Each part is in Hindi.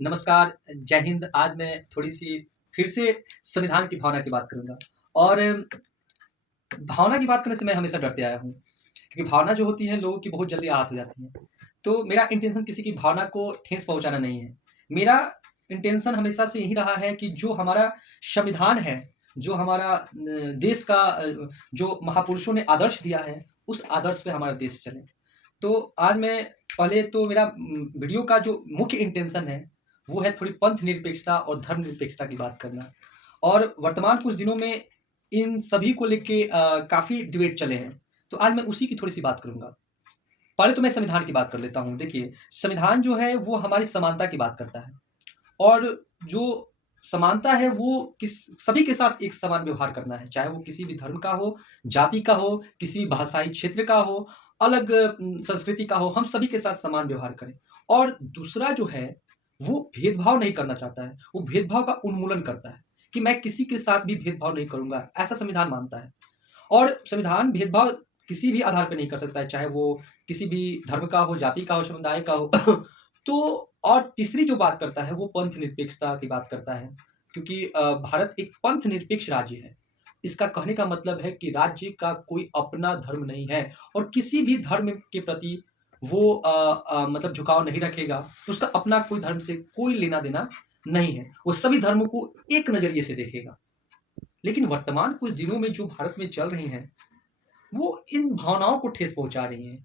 नमस्कार, जय हिंद। आज मैं थोड़ी-सी फिर से संविधान की भावना की बात करूँगा और भावना की बात करने से मैं हमेशा डरते आया हूँ, क्योंकि भावना जो होती है लोगों की बहुत जल्दी आहत हो जाती है। तो मेरा इंटेंशन किसी की भावना को ठेस पहुँचाना नहीं है। मेरा इंटेंशन हमेशा से यही रहा है कि जो हमारा संविधान है, जो हमारा देश का जो महापुरुषों ने आदर्श दिया है, उस आदर्श पे हमारा देश चले। तो आज मैं पहले तो मेरा वीडियो का जो मुख्य इंटेंशन है, वो है थोड़ी पंथ निरपेक्षता और धर्म निरपेक्षता की बात करना। और वर्तमान कुछ दिनों में इन सभी को लेके काफ़ी डिबेट चले हैं। तो आज मैं उसी की थोड़ी-सी बात करूँगा। पहले तो मैं संविधान की बात कर लेता हूँ। देखिए, संविधान जो है वो हमारी समानता की बात करता है और जो समानता है वो किस सभी के साथ एक समान व्यवहार करना है, चाहे वो किसी भी धर्म का हो, जाति का हो, किसी भी भाषाई क्षेत्र का हो, अलग संस्कृति का हो, हम सभी के साथ समान व्यवहार करें। और दूसरा जो है, वो भेदभाव नहीं करना चाहता है, वो भेदभाव का उन्मूलन करता है, कि मैं किसी के साथ भी भेदभाव नहीं करूँगा, ऐसा संविधान मानता है। और संविधान भेदभाव किसी भी आधार पे नहीं कर सकता है, चाहे वो किसी भी धर्म का हो, जाति का हो, समुदाय का हो। तो और तीसरी जो बात करता है, वो पंथ निरपेक्षता की बात करता है, क्योंकि भारत एक पंथ निरपेक्ष राज्य है। इसका कहने का मतलब है कि राज्य का कोई अपना धर्म नहीं है और किसी भी धर्म के प्रति वो मतलब झुकाव नहीं रखेगा, उसका अपना कोई धर्म से कोई लेना-देना नहीं है। वो सभी धर्मों को एक नज़रिए से देखेगा। लेकिन वर्तमान कुछ दिनों में जो भारत में चल रही हैं, वो इन भावनाओं को ठेस पहुँचा रही हैं।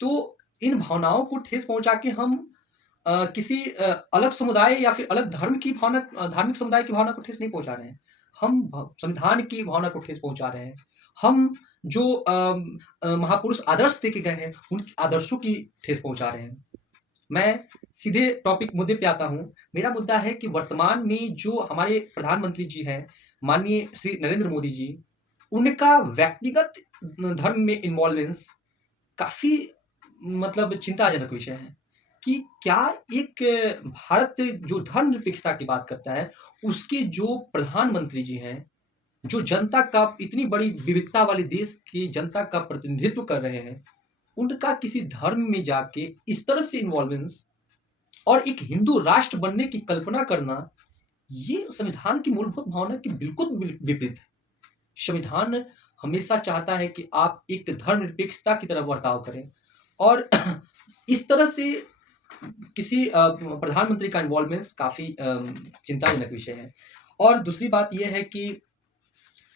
तो इन भावनाओं को ठेस पहुँचा के हम किसी अलग समुदाय या फिर अलग धर्म की भावना धार्मिक समुदाय की भावना को ठेस नहीं पहुँचा रहे हैं। हम भ संविधान की भावना को ठेस पहुँचा रहे हैं। हम जो महापुरुष आदर्श दे के गए हैं, उन आदर्शों की ठेस पहुँचा रहे हैं। मैं सीधे टॉपिक मुद्दे पे आता हूँ। मेरा मुद्दा है कि वर्तमान में जो हमारे प्रधानमंत्री जी हैं, माननीय श्री नरेंद्र मोदी जी, उनका व्यक्तिगत धर्म में इन्वॉल्वेंस काफ़ी मतलब चिंताजनक विषय है कि क्या एक भारत जो धर्मनिरपेक्षता की बात करता है, उसके जो प्रधानमंत्री जी हैं, जो जनता का इतनी बड़ी विविधता वाले देश की जनता का प्रतिनिधित्व कर रहे हैं, उनका किसी धर्म में जाके इस तरह से इन्वॉल्वेंस और एक हिंदू राष्ट्र बनने की कल्पना करना, ये संविधान की मूलभूत भावना के बिल्कुल विपरीत है। संविधान हमेशा चाहता है कि आप एक धर्मनिरपेक्षता की तरफ बर्ताव करें और इस तरह से किसी प्रधानमंत्री का इन्वॉल्वमेंस काफ़ी चिंताजनक विषय है। और दूसरी बात ये है कि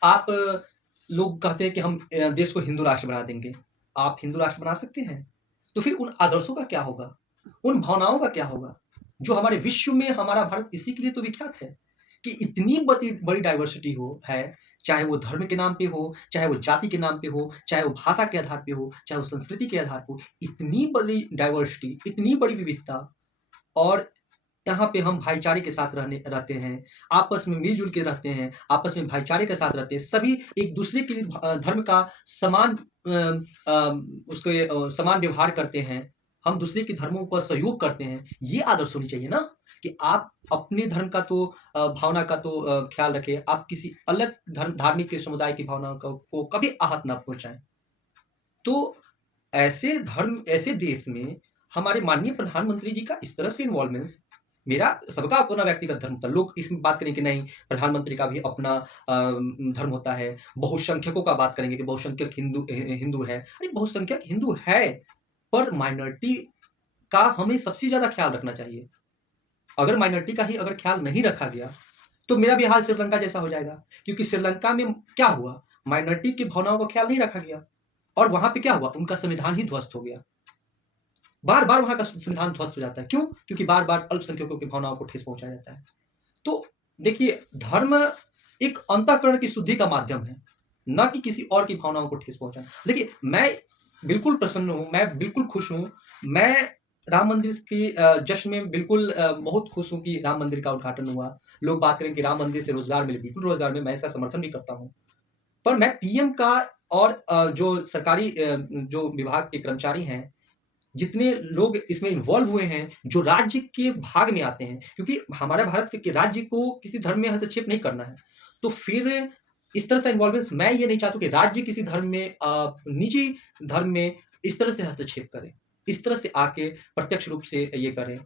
आप लोग कहते हैं कि हम देश को हिंदू राष्ट्र बना देंगे। आप हिंदू राष्ट्र बना सकते हैं? तो फिर उन आदर्शों का क्या होगा? उन भावनाओं का क्या होगा? जो हमारे विश्व में हमारा भारत इसी के लिए तो विख्यात है कि इतनी बड़ी बड़ी डाइवर्सिटी है, चाहे वो धर्म के नाम पे हो, चाहे वो जाति के नाम पे हो, चाहे वो भाषा के आधार पे हो, चाहे वो संस्कृति के आधार पे हो, इतनी बड़ी डाइवर्सिटी, इतनी बड़ी विविधता और यहाँ पे हम भाईचारे के साथ रहते हैं, आपस में मिल-जुल के रहते हैं, आपस में भाईचारे के साथ रहते हैं, सभी एक-दूसरे के धर्म का समान समान व्यवहार करते हैं, हम दूसरे के धर्मों का सहयोग करते हैं। ये आदर्श होनी चाहिए ना कि आप अपने धर्म का तो भावना का तो ख्याल रखें, आप किसी अलग धार्मिक समुदाय की भावना को कभी आहत ना पहुँचाएँ। तो ऐसे देश में हमारे माननीय प्रधानमंत्री जी का इस तरह से इन्वॉल्वमेंस मेरा सबका अपना व्यक्तिगत धर्म होता है। लोग इसमें बात करेंगे कि नहीं, प्रधानमंत्री का भी अपना धर्म होता है। बहुसंख्यकों का बात करेंगे कि बहुसंख्यक हिंदू है। अरे बहुसंख्यक हिंदू है, पर माइनॉरिटी का हमें सबसे ज़्यादा ख्याल रखना चाहिए। अगर माइनॉरिटी का ही अगर ख्याल नहीं रखा गया, तो मेरा भी हाल श्रीलंका जैसा हो जाएगा। क्योंकि श्रीलंका में क्या हुआ? माइनॉरिटी की भावनाओं का ख्याल नहीं रखा गया और वहाँ पे क्या हुआ? उनका संविधान ही ध्वस्त हो गया। बार-बार वहाँ का संविधान ध्वस्त हो जाता है। क्यों? क्योंकि बार-बार अल्पसंख्यकों की भावनाओं को ठेस पहुँचाया जाता है। तो देखिए, धर्म एक अंतःकरण की शुद्धि का माध्यम है, ना कि किसी और की भावनाओं को ठेस पहुँचाना। देखिए, मैं बिल्कुल प्रसन्न हूँ, मैं बिल्कुल खुश हूँ। मैं राम मंदिर के जश्न में बिल्कुल बहुत खुश हूँ कि राम मंदिर का उद्घाटन हुआ। लोग बात करें कि राम मंदिर से रोज़गार मिले, बिल्कुल रोज़गार मिले, मैं इसका समर्थन भी करता हूँ। पर मैं पीएम का और जो सरकारी जो विभाग के कर्मचारी हैं, जितने लोग इसमें इन्वॉल्व हुए हैं, जो राज्य के भाग में आते हैं, क्योंकि हमारे भारत के राज्य को किसी धर्म में हस्तक्षेप नहीं करना है। तो फिर इस तरह से इन्वॉल्वेंस मैं ये नहीं चाहता हूँ कि राज्य किसी धर्म में निजी धर्म में इस तरह से हस्तक्षेप करे। इस तरह से आके प्रत्यक्ष रूप से ये करें।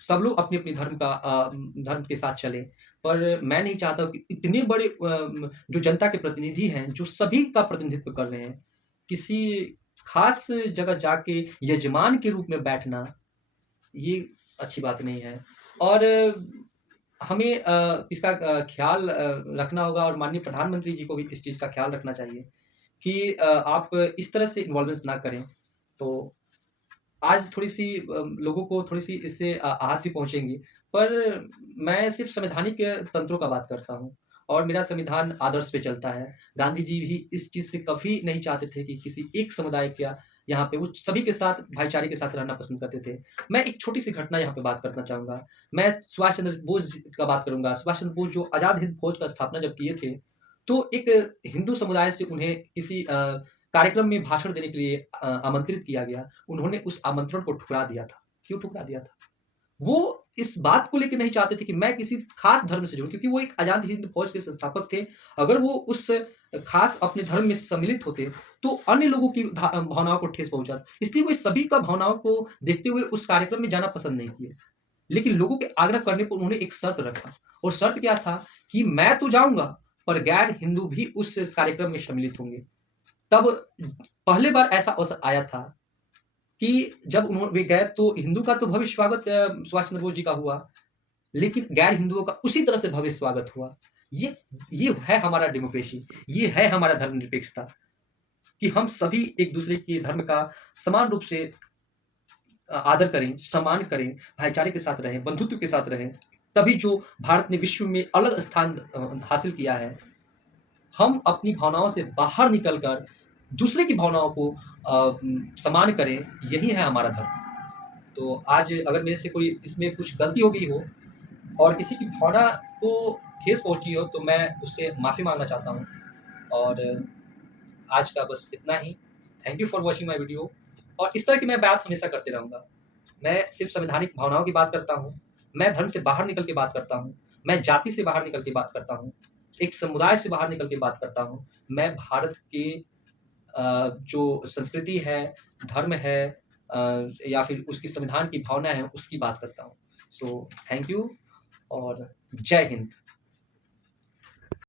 सब लोग अपनी-अपनी धर्म के साथ चलें। पर मैं नहीं चाहता कि इतने बड़े जो जनता के प्रतिनिधि हैं, जो सभी का प्रतिनिधित्व कर रहे हैं, किसी ख़ास जगह जाके यजमान के रूप में बैठना, ये अच्छी बात नहीं है। और हमें इसका ख़्याल रखना होगा और माननीय प्रधानमंत्री जी को भी इस चीज़ का ख़्याल रखना चाहिए कि आप इस तरह से इन्वॉल्वेंस ना करें। तो आज थोड़ी-सी लोगों को थोड़ी-सी इससे आहत भी पहुँचेंगी, पर मैं सिर्फ़ संवैधानिक तंत्रों का बात करता हूँ और मेरा संविधान आदर्श पे चलता है। गांधी जी भी इस चीज़ से कभी नहीं चाहते थे कि किसी एक समुदाय का यहाँ पे वो सभी के साथ भाईचारे के साथ रहना पसंद करते थे। मैं एक छोटी-सी घटना यहाँ पे बात करना चाहूँगा। मैं सुभाष चंद्र बोस जी का बात करूँगा। सुभाष चंद्र बोस जो आज़ाद हिंद फ़ौज का स्थापना जब किए थे, तो एक हिंदू समुदाय से उन्हें किसी कार्यक्रम में भाषण देने के लिए आमंत्रित किया गया। उन्होंने उस आमंत्रण को ठुकरा दिया था। क्यों ठुकरा दिया था? वो इस बात को लेके नहीं चाहते थे कि मैं किसी खास धर्म से जुड़ूँ, क्योंकि वो एक आज़ाद हिंद फ़ौज के संस्थापक थे। अगर वो उस खास अपने धर्म में सम्मिलित होते, तो अन्य लोगों की भावनाओं को ठेस पहुँचाता। इसलिए वो इस सभी का भावनाओं को देखते हुए उस कार्यक्रम में जाना पसंद नहीं किए। लेकिन लोगों के आग्रह करने पर उन्होंने एक शर्त रखा, और शर्त क्या था कि मैं तो जाऊँगा, पर गैर हिंदू भी उस कार्यक्रम में सम्मिलित होंगे। तब पहली बार ऐसा अवसर आया था कि जब वे गए, तो हिंदू का तो भव्य स्वागत सुभाष चंद्र बोस जी का हुआ, लेकिन गैर हिंदुओं का उसी तरह से भव्य स्वागत हुआ। ये ये है हमारा डेमोक्रेसी, ये है हमारा धर्मनिरपेक्षता, कि हम सभी एक-दूसरे के धर्म का समान रूप से आदर करें, सम्मान करें, भाईचारे के साथ रहें, बंधुत्व के साथ रहें। तभी जो भारत ने विश्व में अलग स्थान हासिल किया है, हम अपनी भावनाओं से बाहर निकल कर दूसरे की भावनाओं को सम्मान करें, यही है हमारा धर्म। तो आज अगर मेरे से कोई इसमें कुछ गलती हो गई हो और किसी की भावना को ठेस पहुँची हो, तो मैं उससे माफ़ी माँगना चाहता हूँ। और आज का बस इतना ही। Thank you for watching my video. और इस तरह की मैं बात हमेशा करते रहूँगा। मैं सिर्फ़ संवैधानिक भावनाओं की बात करता हूँ, मैं धर्म से बाहर निकल के बात करता हूँ, मैं जाति से बाहर निकल के बात करता हूँ, एक समुदाय से बाहर निकल के बात करता हूँ। मैं भारत के जो संस्कृति है, धर्म है, या फिर उसकी संविधान की भावना है, उसकी बात करता हूँ। सो थैंक यू और जय हिंद।